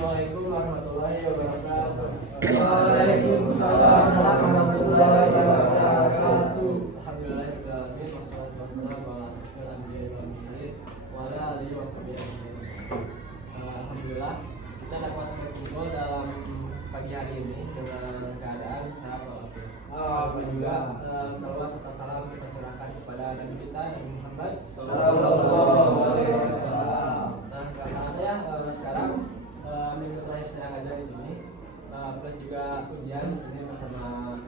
Assalamualaikum warahmatullahi wabarakatuh. Waalaikumsalam warahmatullahi wabarakatuh. Alhamdulillahirobbilalamin wassalatu wassalamu ala asyrofil anbiya'i wal mursalin wa ala alihi washabihi ajmain. Alhamdulillah kita dapat berkumpul dalam pagi hari ini dengan keadaan sehat walafiat. Dan juga salawat serta salam kita curahkan kepada Nabi kita Nabi Muhammad sallallahu alaihi wasallam. Nah, karena saya sekarang minggu terakhir saya ngajar di sini, plus juga ujian di sini bersama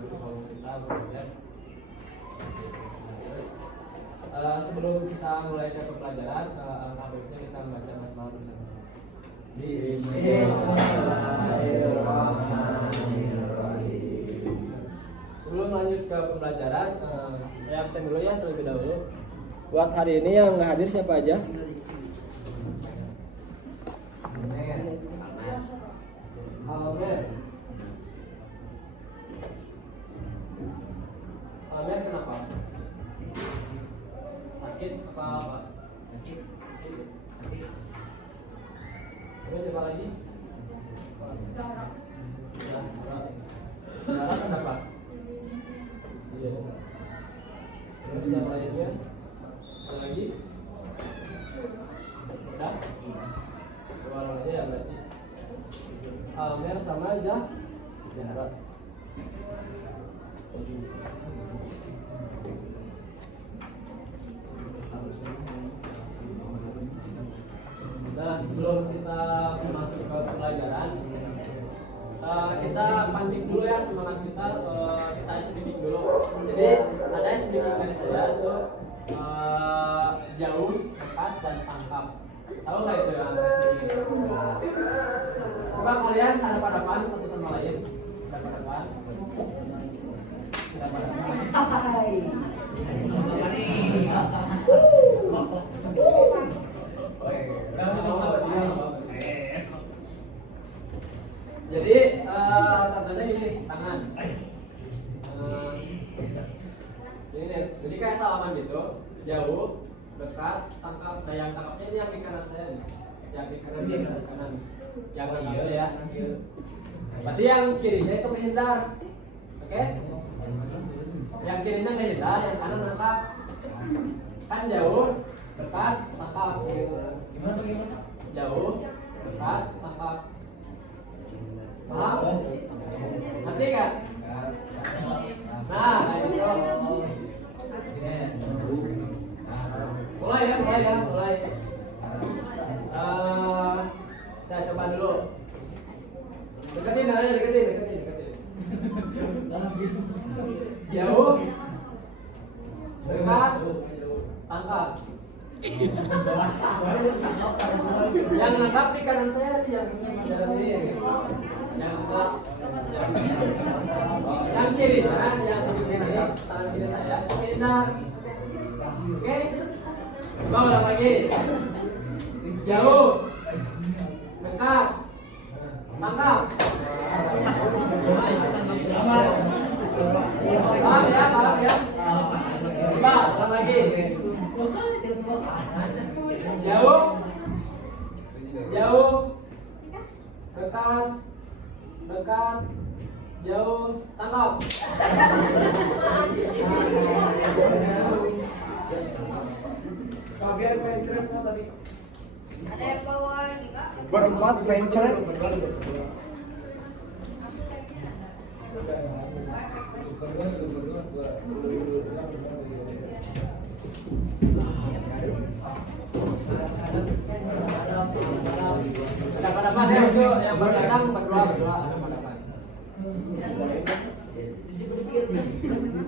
guru kaum kita, Guru Zed. Seperti itu. Nah, terus sebelum kita mulai ke pelajaran, alangkah baiknya kita membaca basmalah bersama-sama. Bismillahirrahmanirrahim. Sebelum lanjut ke pembelajaran, saya absen dulu ya terlebih dahulu. Buat hari ini yang nggak hadir siapa aja? Almer. Almer kenapa? Sakit apa? Sakit. Terus siapa lagi? Zara kenapa? Iya. Terus yang lainnya? Ada lagi? Udah? Dua orang aja ya berarti. Almer sama aja. Zahra. Nah, sebelum kita masuk ke pelajaran, kita pancing dulu ya semangat kita. Kita speaking dulu. Jadi ada speaking dari saya untuk jauh, dekat, dan tangkap. Tahu nggak itu yang speaking? Coba kalian hadapan-hadapan satu sama lain. Hadapan-hadapan. Jadi contohnya gini, tangan. Jadi kayak salaman gitu, jauh, dekat, tangkap. Nah yang tangkapnya ini yang di kanan saya nih, yang di kanan dia bisa di kanan, yang iya ya. Berarti yang kirinya itu menghindar, oke? Yang kirinya menghindar, yang kanan nangkap. Kan jauh, dekat, tangkap. Gimana? Jauh, dekat, tangkap. Paham? Ngerti kan? Nah, kayak gitu. Mulai ya. Saya coba dulu. Deketin. Jauh, dekat, tangkap. Yang nangkap di kanan saya yang jalan ini. Yang nangkap, yang kiri kan, yang di sini tangan kiri saya, menghindar. Oke, coba ulang lagi. Jauh, dekat, tangkap. Paham ya. Coba ulang lagi. Jauh, dekat, jauh, tangkap. Bagian pencretnya tadi. Ada yang bawa ini kak? Berempat pencret. Hadapan ya itu yang baru datang berdua hadapan.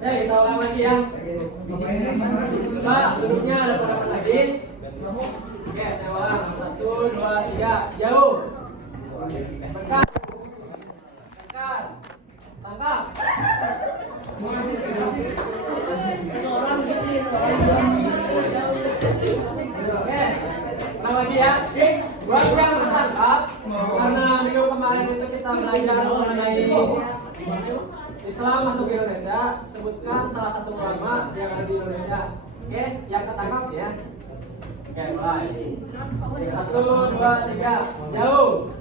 Kita ulang lagi ya. Coba duduknya hadapan lagi. Oke, saya ulang. 1, 2, 3. Jauh. Dekat. Tangkap. Oke. Ulang lagi ya. Buat yang tertangkap, karena minggu kemarin itu kita belajar mengenai Islam masuk ke Indonesia, sebutkan salah satu ulama yang ada di Indonesia. Oke, yang ketangkap ya. Oke, mulai. 1, 2, 3. Jauh.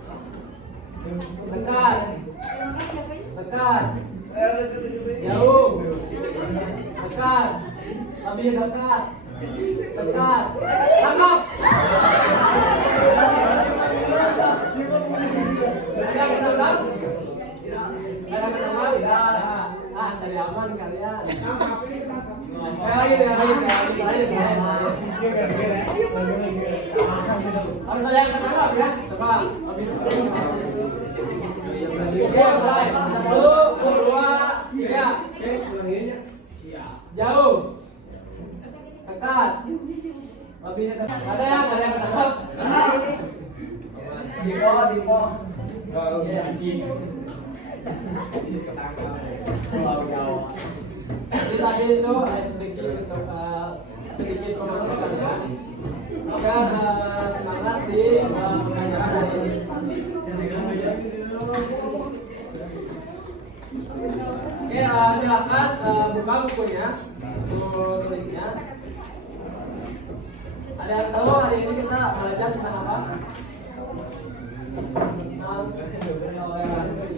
Dekat. Dekat. Jauh. Dekat. Lebih dekat. Dekat. Tangkap. Ada ketangkap? Ada ketangkap? Ah, cari aman kalian. Lagi sekali. Harus ada yang ketangkap ya. Coba. Habis itu. Oke, mulai. 1, 2, 3. Jauh. Dekat. Lebih dekat. Ada yang ketangkap? Di po. Jadi tadi itu sedikit untuk sedikit promosi kalian agar semangat di mengajarkan hari ini. Oke, silakan buka bukunya, buku tulisnya. Ada yang tahu hari ini kita belajar tentang apa? Tentang toleransi.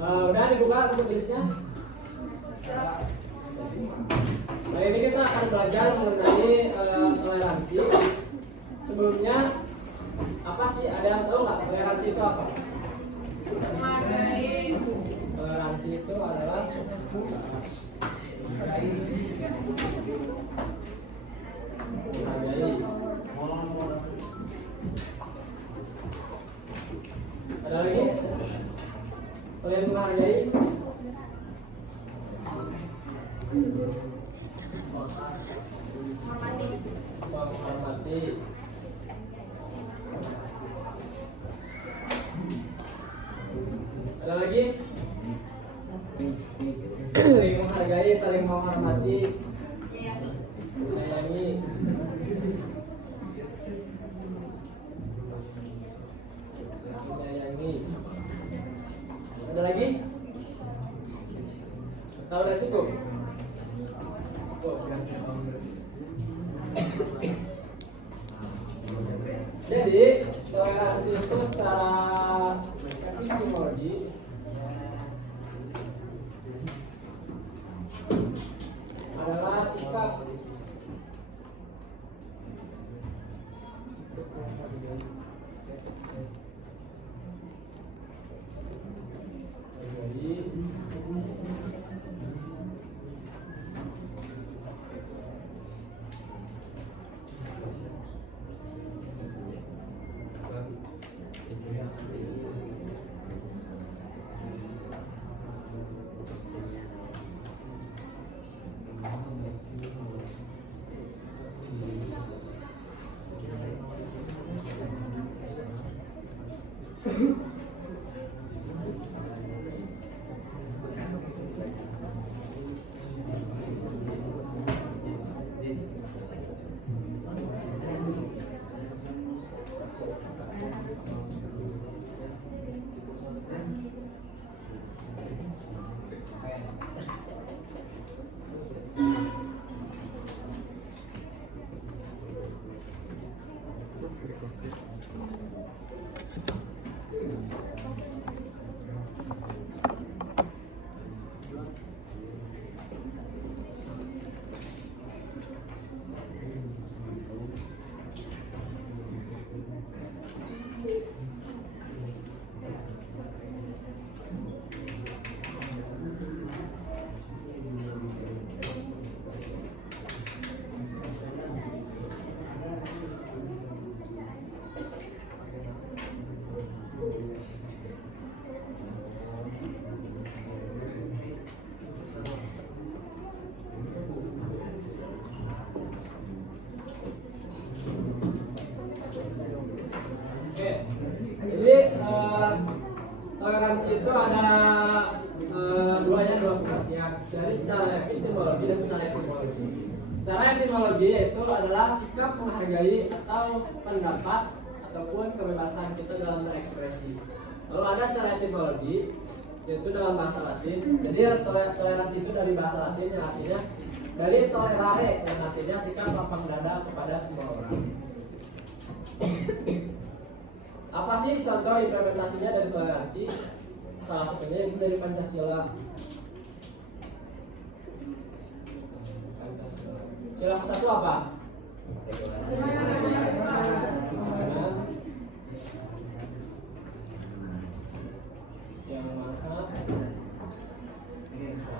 Udah dibuka buku tulisnya. Nah, ini kita akan belajar mengenai toleransi. Sebelumnya apa sih? Ada yang tahu nggak toleransi itu apa? Toleransi itu adalah menghargai. Ada lagi? Selain menghargai, menghormati. Ada lagi? Saling menghargai, saling menghormati, menyayangi. Menyayangi. Ada lagi? Tahu udah cukup? Jadi toleransi itu secara epistemologi adalah sikap itu ada dua pengertian dari secara epistemologi dan secara etimologi. Secara etimologi yaitu adalah sikap menghargai atau pendapat ataupun kebebasan kita dalam berekspresi. Lalu ada secara etimologi yaitu dalam bahasa Latin. Jadi toleransi itu dari bahasa Latin yang artinya dari tolerare yang artinya sikap lapang dada kepada semua orang. Apa sih contoh implementasinya dari toleransi? Salah satunya itu dari Pancasila. Sila ke-1 apa? Yang Maha Esa.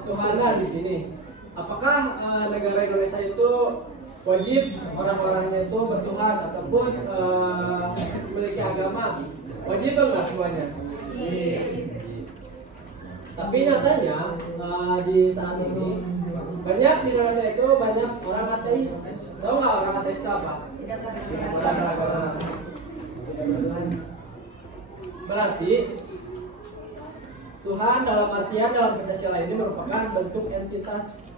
Ketuhanan di sini. Apakah negara Indonesia itu wajib orang-orangnya itu bertuhan ataupun memiliki agama? Wajib enggak semuanya? Tapi nyatanya di saat ini banyak di Indonesia itu banyak orang ateis. Tahu nggak orang ateis itu apa? Orang beragama. Berarti Tuhan dalam artian dalam Pancasila ini merupakan bentuk entitas.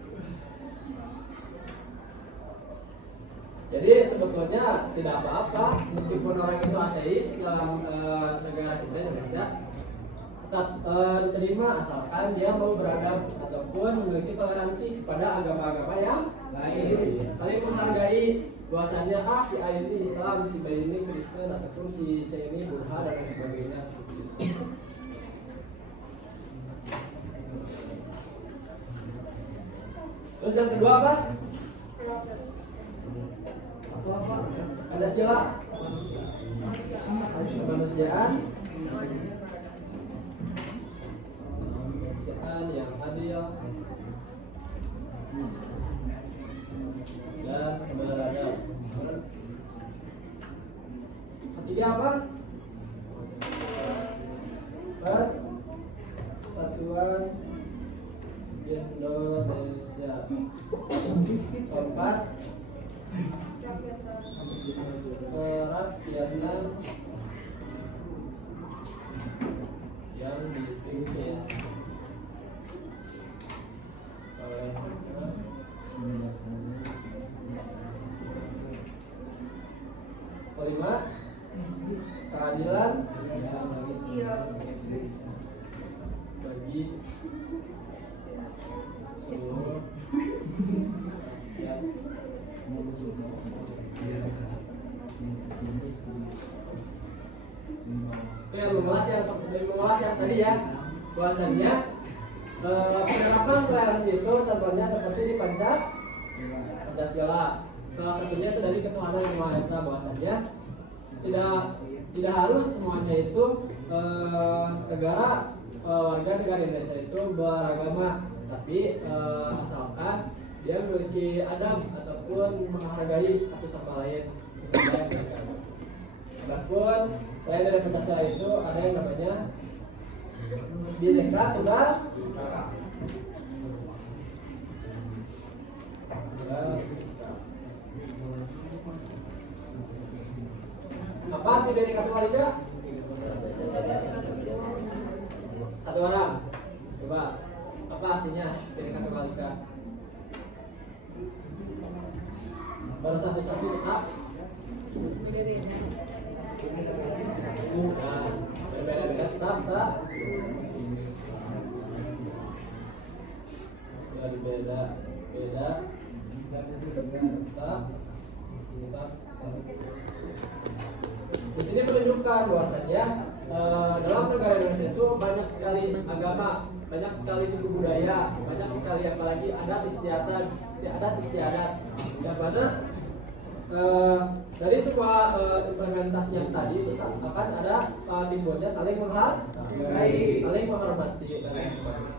Jadi sebetulnya tidak apa-apa meskipun orang itu ateis dalam negara kita Indonesia tetap diterima asalkan dia mau beradab ataupun memiliki toleransi kepada agama-agama yang lain. Saling menghargai bahwasannya si A ini Islam, si B ini Kristen ataupun si C ini Buddha dan lain sebagainya seperti itu. Terus yang kedua apa? Pancasila kemanusiaan yang adil dan beradab. Ketiga apa? Persatuan Indonesia. Keempat, kerakyatan yang dipimpin oleh kelima, keadilan bagi seluruh rakyat. mengulas yang tadi ya, bahwasannya penerapan toleransi itu contohnya seperti di Pancasila. Salah satunya itu dari ketuhanan yang Maha Esa, bahwasannya tidak harus semuanya itu warga negara Indonesia itu beragama, tapi asalkan dia memiliki adab ataupun menghargai satu sama lain. Misalnya beragama. Walaupun selain dari Pancasila itu ada yang namanya Bhinneka Tunggal Ika. Apa arti Bhinneka Tunggal Ika? Satu orang. Coba, apa artinya Bhinneka Tunggal Ika? Baru satu-satu tetap. Nah, berbeda-beda tetap bisa. Berbeda-beda tetap. Di sini menunjukkan bahwasanya dalam negara Indonesia itu banyak sekali agama, banyak sekali suku budaya, banyak sekali apalagi adat istiadat, yang mana dari semua implementasi yang tadi itu akan ada timbulnya saling menghargai, saling menghormati dan lain sebagainya.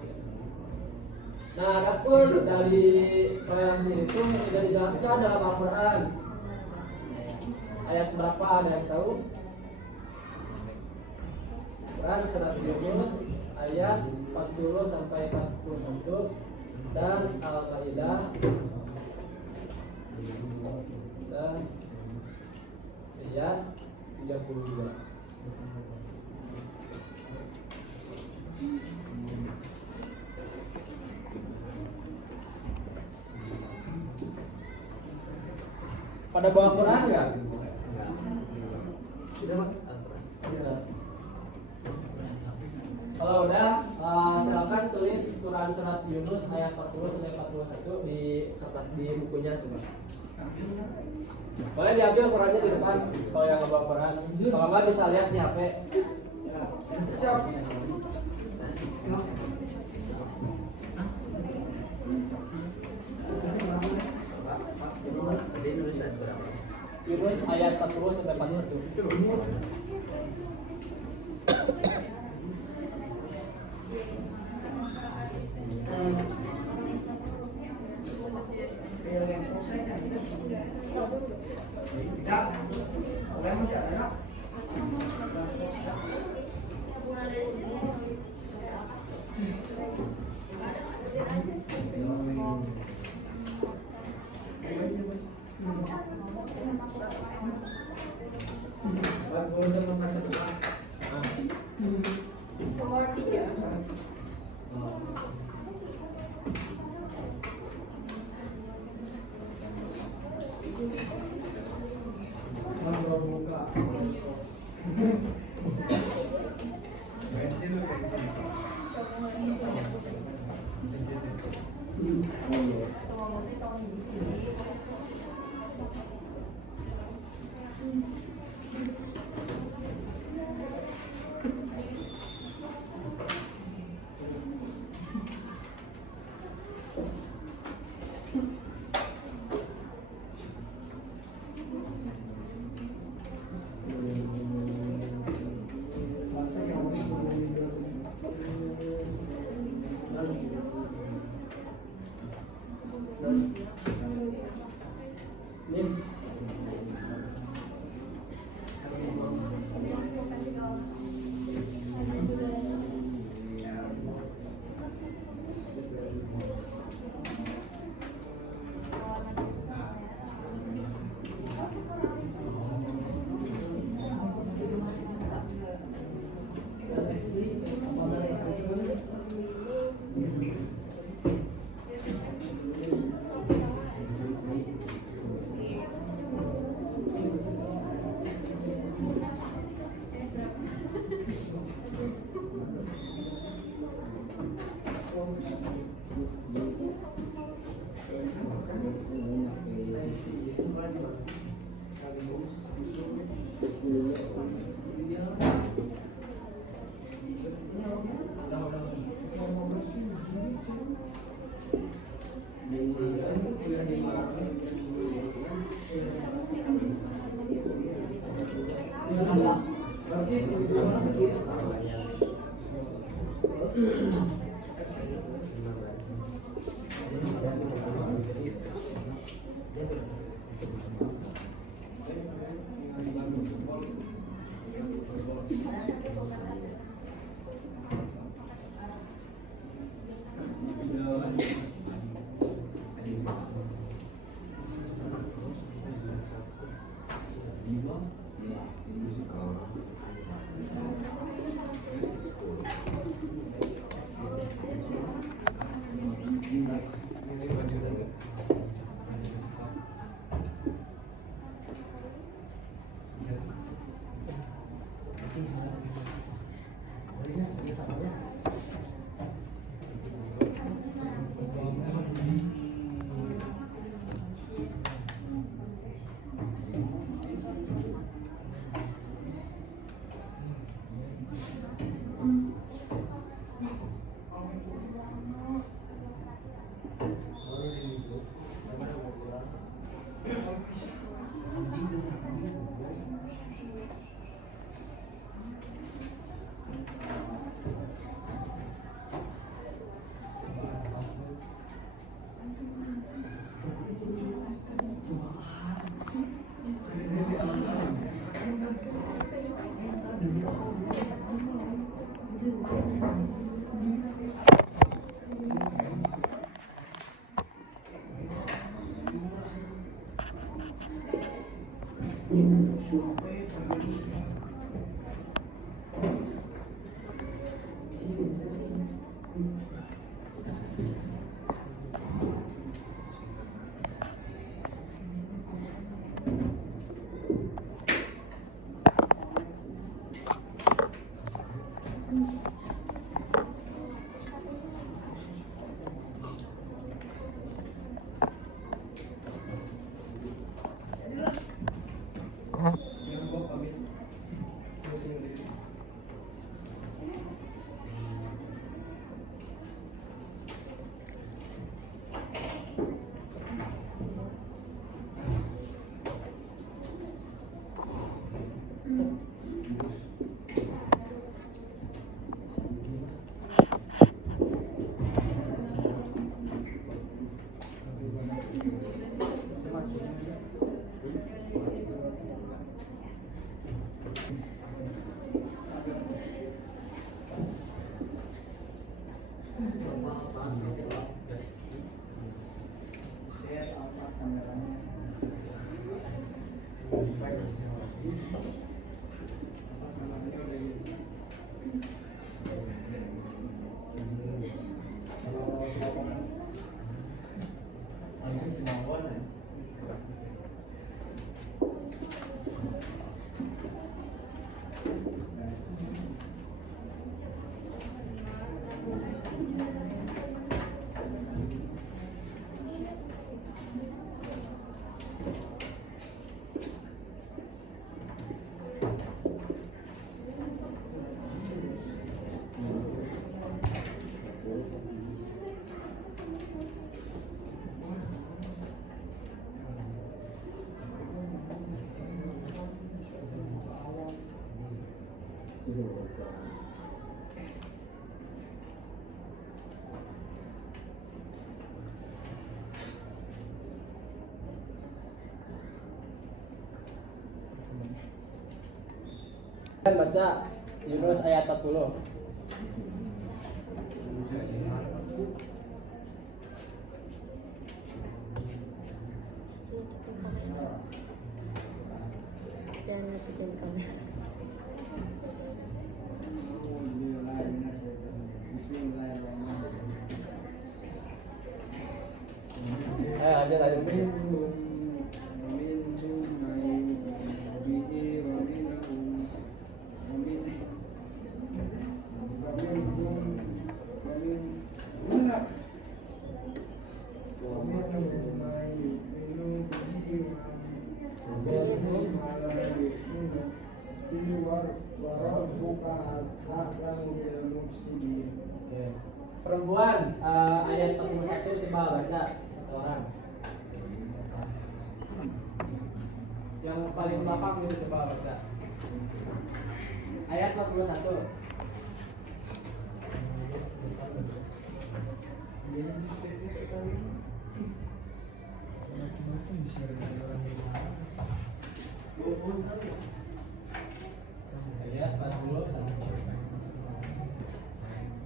Nah, adapun dari toleransi itu sudah dijelaskan dalam Al-Quran. Ayat berapa ada yang tahu? Quran surat Yunus ayat 40 sampai 41 dan Al-Maidah dan ayat 32. Pada bawa Quran nggak? Sudah Pak, Al-Quran. Kalau udah, silakan tulis Quran surat Yunus ayat 40 sampai 41 di kertas di bukunya coba. Boleh diambil Qurannya di depan kalau yang nggak bawa Quran. Kalau nggak bisa lihat di HP. Tadi nulis ayat berapa? Yunus ayat 40 sampai 41. Nomor 3. Set apa kameranya? Dan baca Yunus ayat 40. Jangan nutupin kamera. Bismillahirrahmanirrahim. Ayo lanjut. Perempuan ayat 41 coba baca satu orang. Yang paling belakang itu coba baca. Ayat 41. Ayat 41.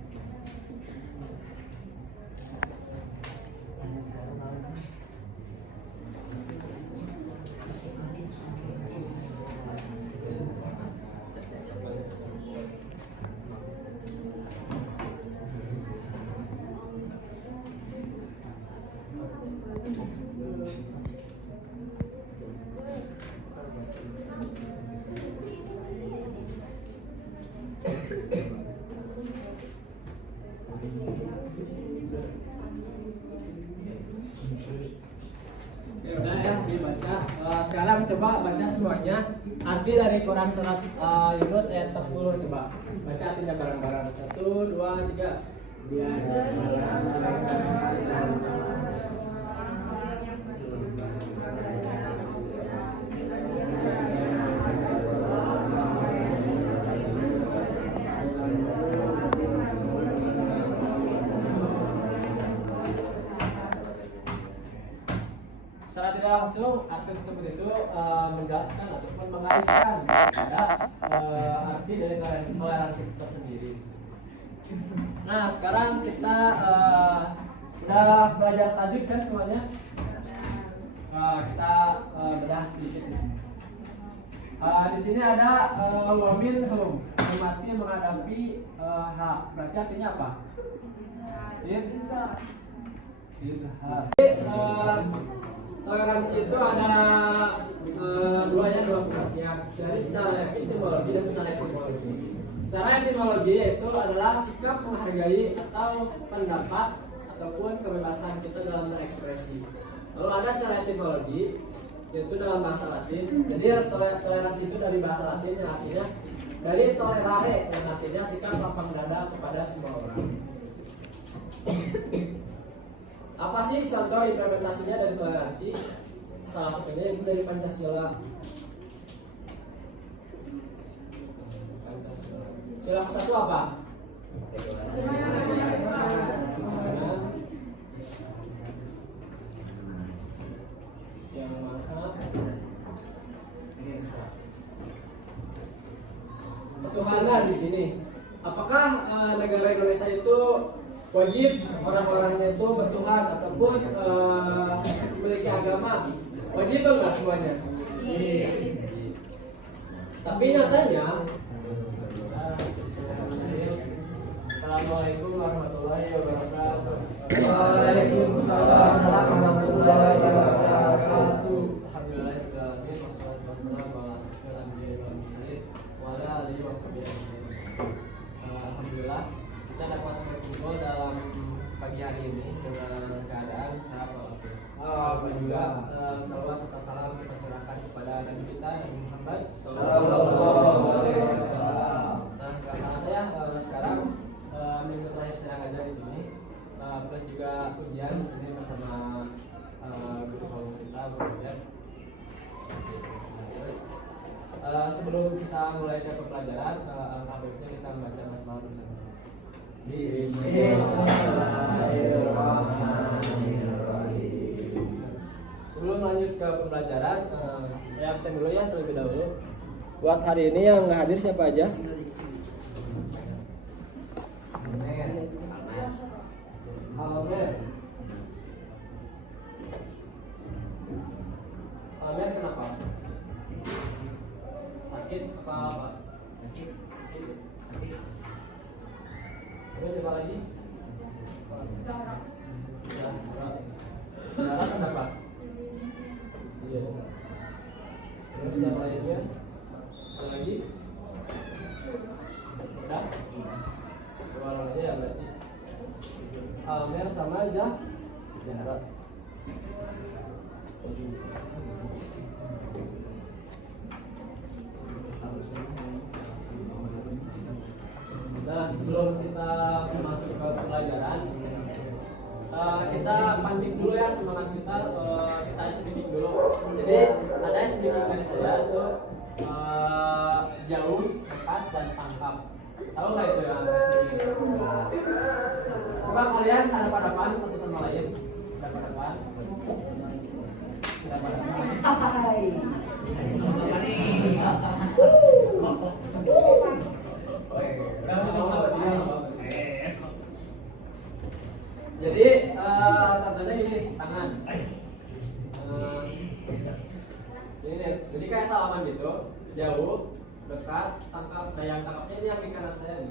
Ya udah ya dibaca. Sekarang coba baca semuanya arti dari Quran surat Yunus ayat 40 coba. Baca artinya bareng-bareng. 1, 2, 3. Secara tidak langsung arti tersebut itu menjelaskan ataupun mengalihkan pada arti dari toleransi itu tersendiri. Nah sekarang kita udah belajar tajwid kan semuanya. Kita bedah sedikit di sini. Di sini ada wamin hum, mati menghadapi ha. Berarti artinya apa? Toleransi itu ada dua pengertian, dari secara epistemologi dan secara etimologi. Secara etimologi yaitu adalah sikap menghargai atau pendapat ataupun kebebasan kita dalam berekspresi. Lalu ada secara etimologi yaitu dalam bahasa Latin. Jadi toleransi itu dari bahasa Latin yang artinya dari tolerare yang artinya sikap lapang dada kepada semua orang. Apa sih contoh implementasinya dari toleransi? Salah satunya itu dari Pancasila. Sila ke-1 apa? Yang Maha Esa. Ketuhanan di sini. Apakah negara Indonesia itu wajib orang-orangnya itu bertuhan ataupun memiliki agama, wajib enggak semuanya? Tapi nyatanya, Assalamualaikum warahmatullahi wabarakatuh. Waalaikumsalam warahmatullahi wabarakatuh. Alhamdulillahirobbilalamin wassalatu wassalamu ala asyrofil anbiya'i wal mursalin wa ala alihi washabihi ajmain. Alhamdulillah kita dapat berkumpul dalam pagi hari ini dengan keadaan sehat walafiat. Dan juga salawat serta salam kita curahkan kepada Nabi kita Nabi Muhammad Sallallahu alaihi wasallam. Nah, karena saya sekarang minggu terakhir saya ngajar di sini, plus juga ujian di sini bersama guru kaum kita Profesor. Terus sebelum kita mulai ke pelajaran, alangkah baiknya kita membaca basmalah bersama-sama. Bismillahirrahmanirrahim. Sebelum lanjut ke pembelajaran, saya absen dulu ya terlebih dahulu. Buat hari ini yang nggak hadir siapa aja? Almer. Almer kenapa? Sakit apa? Sakit. Terus siapa lagi? Zahra. Zahra kenapa? Iya. Terus yang lainnya? Ada lagi? Udah? Dua orang aja ya berarti. Almer sama aja Zahra. Nah, sebelum kita masuk ke pelajaran, kita pancing dulu ya semangat kita. Kita speaking dulu. Jadi ada speaking dari saya itu jauh, dekat, dan tangkap. Tahu nggak itu yang speaking? Coba kalian hadap-hadapan satu sama lain. Hadap-hadapan. Jadi contohnya gini, tangan. Ini nih, jadi kayak salaman gitu, jauh, dekat, tangkap. Nah yang tangkapnya ini yang di kanan saya nih,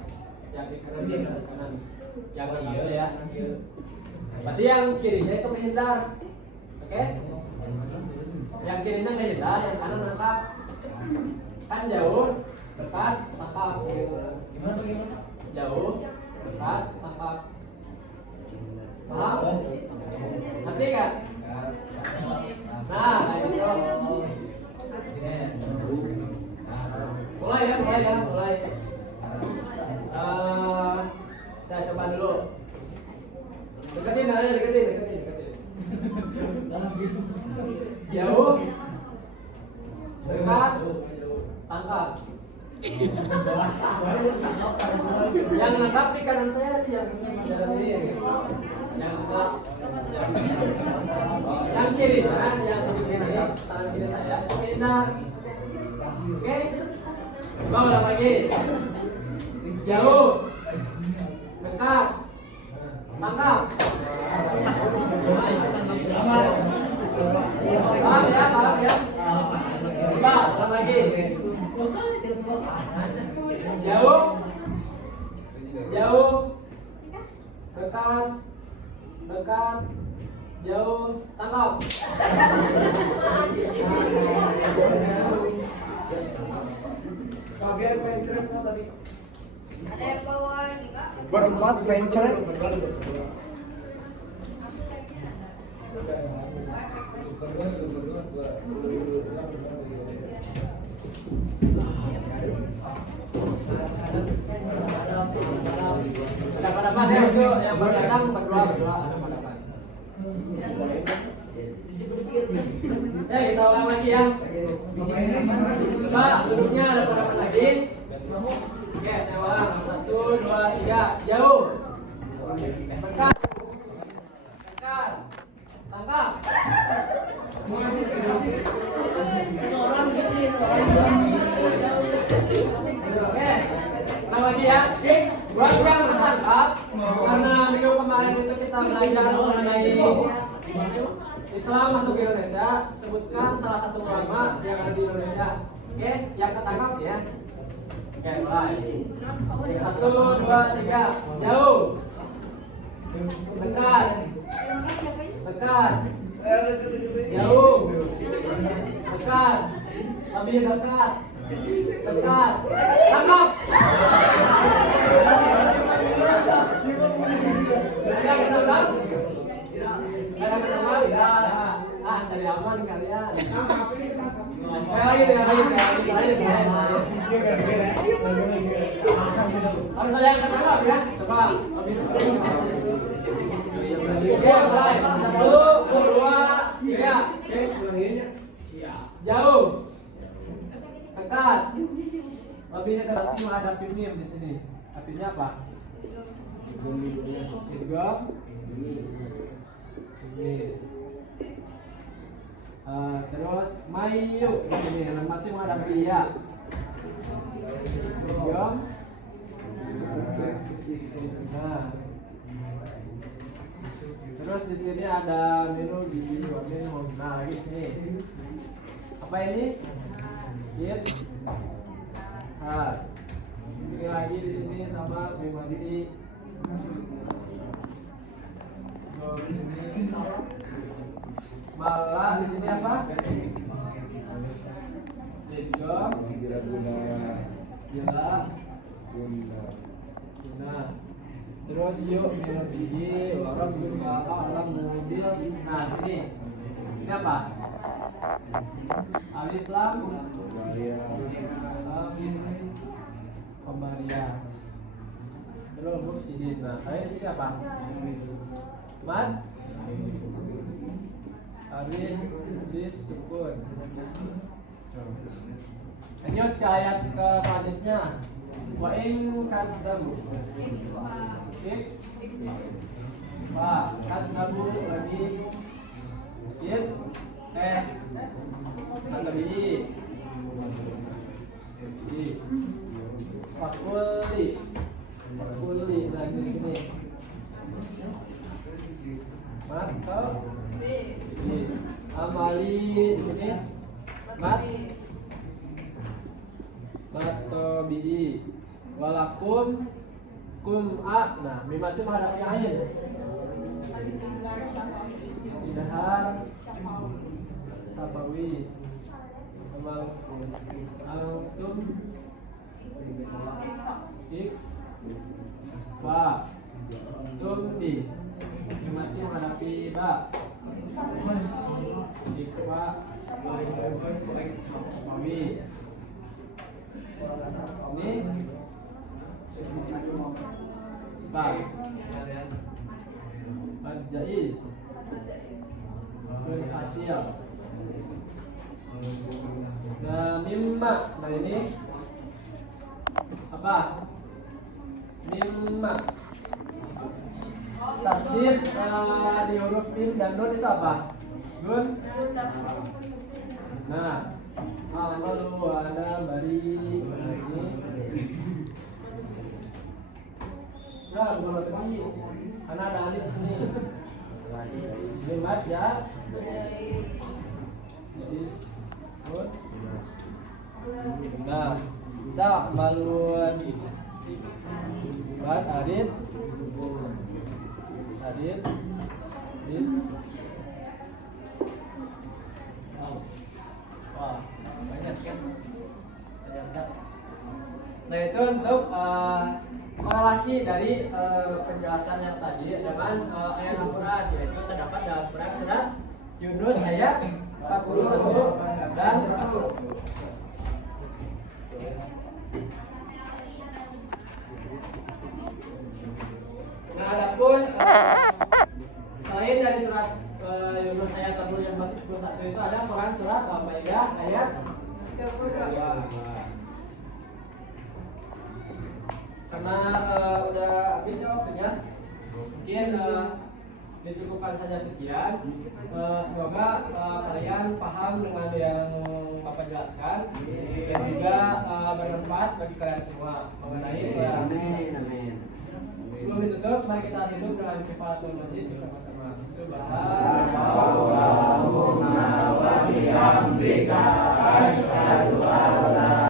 yang di kanan dia bisa di kanan, yang iya ya. Berarti yang kirinya itu menghindar, oke? Yang kirinya menghindar, yang kanan nangkap. Kan jauh, dekat, tangkap. Jauh, dekat, tangkap. Paham? Ngerti kan? Nah, kayak gitu. Mulai. Saya coba dulu. Deketin. Jauh, dekat, tangkap. Yang nangkap di kanan saya, yang jalan ini. Yang nangkap, yang kiri, kan? Yang di sini, tangan kiri saya, pindah. Oke, coba ulang lagi. Jauh, dekat, tangkap. Paham ya? Coba ulang lagi. Jauh, dekat, jauh, tangkap. Ada yang bawa ini kak? Berempat pencet. Ada ya itu yang baru datang berdua hadap-hadapan. Kita ulang lagi ya. Coba duduknya hadap-hadapan lagi. Oke, saya ulang. 1, 2, 3. Jauh. Dekat. Tangkap. Oke, ulang lagi ya. Buat yang tertangkap, karena minggu kemarin itu kita belajar mengenai Islam masuk ke Indonesia, sebutkan salah satu ulama yang ada di Indonesia. Oke, yang ketangkap ya. Oke, mulai. 1, 2, 3. Jauh. Dekat. Dekat. Jauh. Dekat. Lebih dekat. Dekat. Tangkap. Ada yang ketangkap? Ada ketangkap? Ah, cari aman kalian. Lagi sekali. Harus ada yang ketangkap ya. Coba. Habis. Oke, mulai. 1, 2, 3. Jauh. Dekat. Lebih dekat. Nanti menghadapi mim di sini. Artinya apa? Idgham. Terus mayu di sini. Nanti menghadapi ya. Idgham. Nah. Terus di sini ada menu di minum. Nah, lagi sini. Apa ini? It. Ini lagi di sini sama memori. Malah di sini apa? Idgham. Bila. Guna. Terus yuk minum gigi, orang buka alam mobil. Nah sini, ini apa? Alif lam. Komariah. Terus huruf sini. Nah, saya sini apa? Mat. Alif dis sukun. Lanjut ke ayat ke selanjutnya. Wa in kadzabu. Kadzabu lagi. Kadzabi. Fakuli lagi di sini. Mantap. Amali di sini. Matobi. Walakum kum'a. Nah, mimati menghadapi ain. Idhar sabawi. Antum Ba. Tumdi. Mimati menghadapi ba. Ikwa. Mawi. Ini ba. Al-Jaiz. Al-Fasil. Nah, mimma. Nah ini apa? Mimma. Tasdid di huruf mim dan nun itu apa? Nun. Nah, amalu ada bari ini. Nah, bukan tadi karena ada alis ini. Limat ya. Jadi nun. Nah, kita maluan buat adit dis. Wah, banyak kan ternyata. Nah itu untuk korelasi dari penjelasan yang tadi dengan ayat Al-Quran, yaitu terdapat dalam Quran surat Yunus ayat 41 dan 41. Nah, adapun selain dari surat Yunus ayat 41 itu ada Quran surat Al-Maidah ayat 32. Karena udah habis ya waktunya, mungkin dicukupkan saja sekian. Semoga kalian paham dengan yang Bapak jelaskan dan juga bermanfaat bagi kalian semua mengenai Sebelum ditutup, mari kita tutup dengan kifaratul masjid bersama-sama. Subhanallah. Allahumma wa bihamdika asyhadu an la